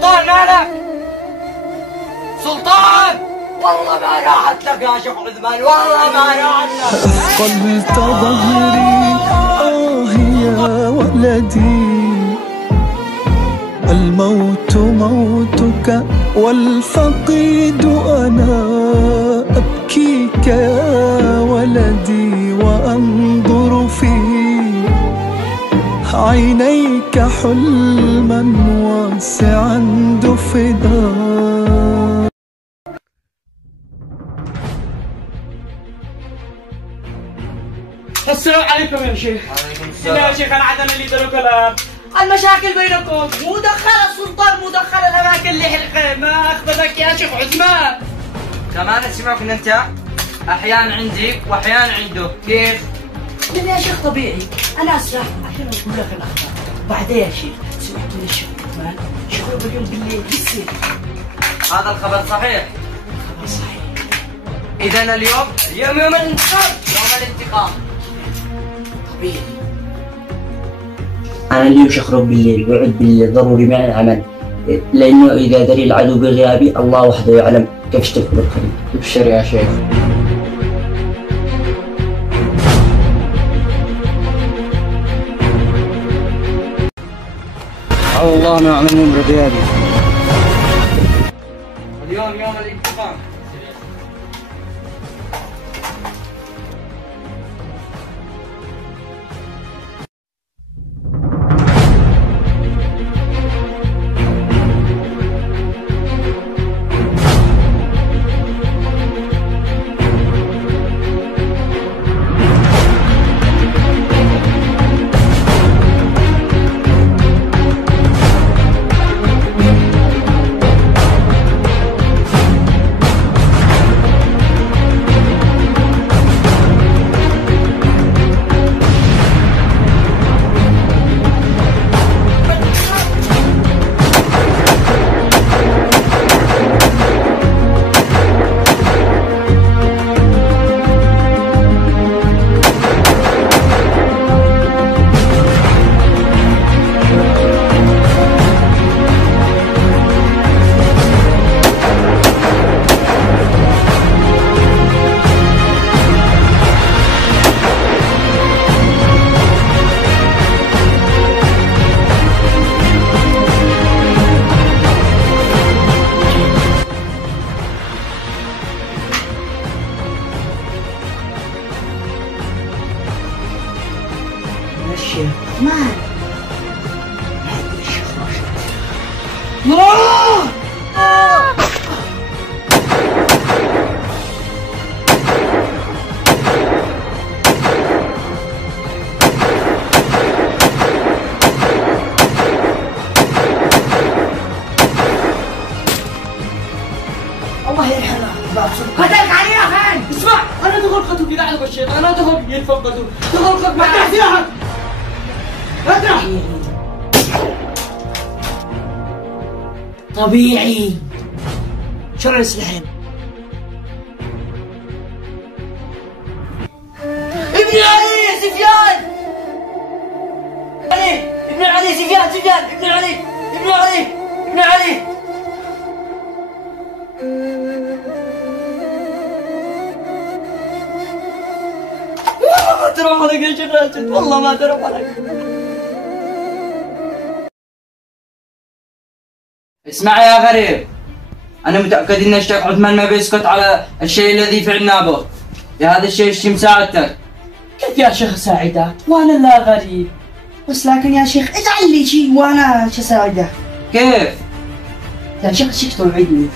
سلطان مالك؟ سلطان والله ما راحت لك يا شيخ عثمان، والله ما راحت لك. أثقلت ظهري يا ولدي، الموت موتك والفقيد أنا، أبكيك يا ولدي وأنظر في عينيك حلما واسعا دفدا. السلام عليكم يا شيخ. وعليكم السلام. يا شيخ انا عدنا اللي يديروا كلام المشاكل بينكم، مدخل السلطان مدخل الاماكن اللي حلقه، ما اخبثك يا شيخ عثمان. كمان اسمعك ان انت احيانا عندي واحيانا عنده، كيف؟ يا شيخ طبيعي، انا اسرح عشان اقول لك الاخبار. بعدين يا شيخ سمعت من الشيخ عثمان شغله اليوم بالليل في السير. هذا الخبر صحيح؟ خبر صحيح. اذا اليوم يوم الانتقام، يوم الانتقام. طبيعي. أنا اليوم شخرب بالليل وعد بالليل ضروري معي العمل، لأنه إذا دري العدو بغيابي الله وحده يعلم كيف اشتكوا بالقريب. ابشر يا شيخ. الله نعم المؤمن بغيابي. اليوم يوم الانتقام. الشيخ عثمان الشيخ راشد. الله يرحمه. قتلك عليها خان. اسمع انا تغلقته كذا على الشيطان، انا تغلق يتفقدوا تغلق مع سلاحك. اطرح. طبيعي. شرع السلاحين. ابن علي سفيان. علي ابن علي سفيان ابن علي ابن علي ابن علي. والله ما تروح عليك يا شيخ راشد، والله ما تروح عليك. اسمع يا غريب، أنا متأكد إن الشيخ عثمان ما بيسكت على الشيء الذي في عنابه. لهذا الشيء شي مساعدتك. كيف يا شيخ اساعدك؟ وانا لا غريب. بس لكن يا شيخ اجعل لي شيء وانا شو اساعدك؟ كيف؟ يا شيخ شيك توعدني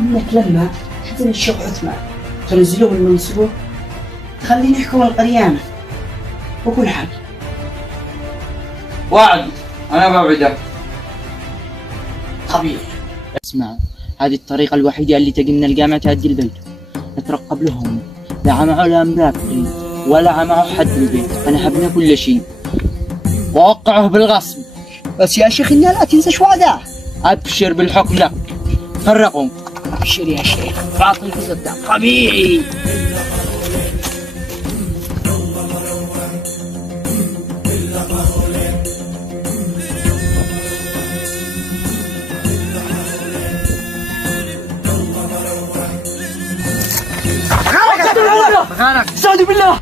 انك لما تحزن الشيخ عثمان تنزله من منصبه تخليني احكم القريانه وكل حاجه. وعد، أنا بوعدك. طبيعي. اسمع، هذه الطريقة الوحيدة اللي تجي من الجامعة تهدي البيت. نترقب لهم، لا معه لا أملاك ولا معه حد بالبيت، أنا حبنا كل شيء وأوقعه بالغصب. بس يا شيخ إنها لا تنسى وعداه. أبشر بالحكم لك. فرقوا. أبشر يا شيخ. باطل تصدق. طبيعي. مكانك. استهدوا بالله.